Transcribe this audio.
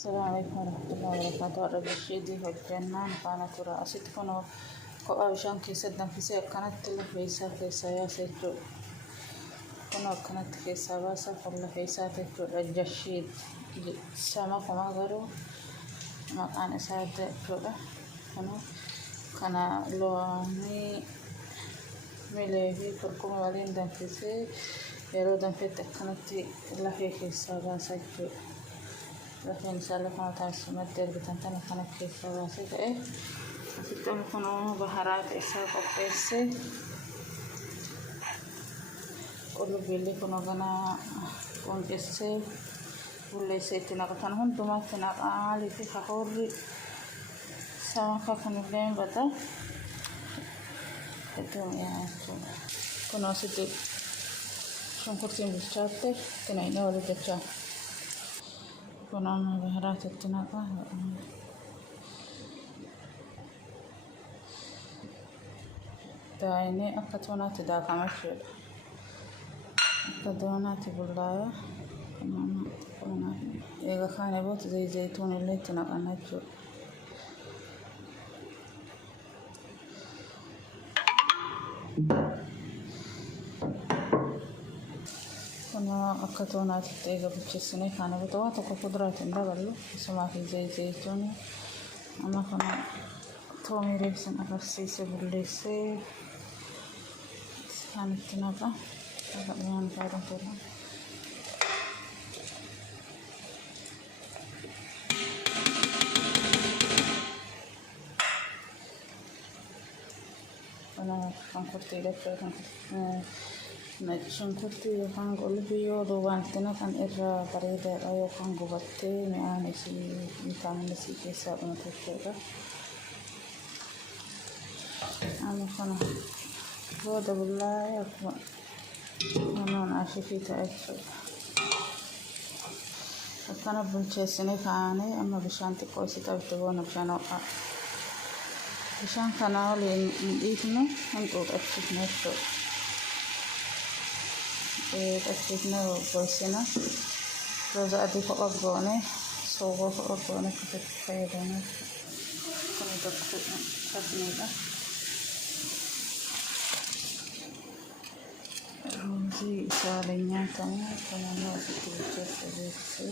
السلام عليكم ورحمة الله وبركاته. رب الشيدي والجنان كانت رأست كنو كأوشان كيسدن كيسا كانت تلفيسا كيسا يا سيتو كنو كانت كيسا باسا فلا كيسا تتو الجشيد سما كما غرو ما كان ساد كولا كنو كان لوني ملهي كركم ولين دم كيسي يرو دم كانت لفي كيسا باسا لكن إن شاء الله كانت عاصمة بتنتنا كانت كيف واسطة أفتون كانوا بهارات إسحاق وقيسي كل بيلي كانوا بنا كون إسحاق ولا سيتنا كتان هم دوما تنا عالي في خوري سما كانوا بين بتا itu ya كانوا سيتي شون كرتين بتشاتر كنا هنا ولا تشا كنا بهارات التناقة دايني أكتونا تداك مشي أكتونا تبلايا كنا إذا كان يبوت زي زيتون اللي تناقة نجو كنا أكتونا تتيجا بتشسني كان بتوات وكقدرات ندبلو اسمها في زي زيتون أما كنا تومي ريبسن أفرسيسي بوليسي كانت تناقة أبغى نفعل ترى أنا كان كنت يدفع نجشن كنت يكان قول بيو دوبان تنا كان إرى بريدة أيو كان قبضتي معني سي مكان نسي كيسا بنتكتيرا أنا كنا هو دبلا يكون أنا عاشقي تأكل كان بنشسني كاني أما بشانتي كويسة تبتغون بشانو بشان كانوا لين إيتنا هنقول أكتب نفسه أكتبنا كويسنا روزا أدي فوقنا صوبه فوقنا كتب خيرنا كنا تكتبنا كتبنا زي سالينيا كمان كنا نوصل تجسس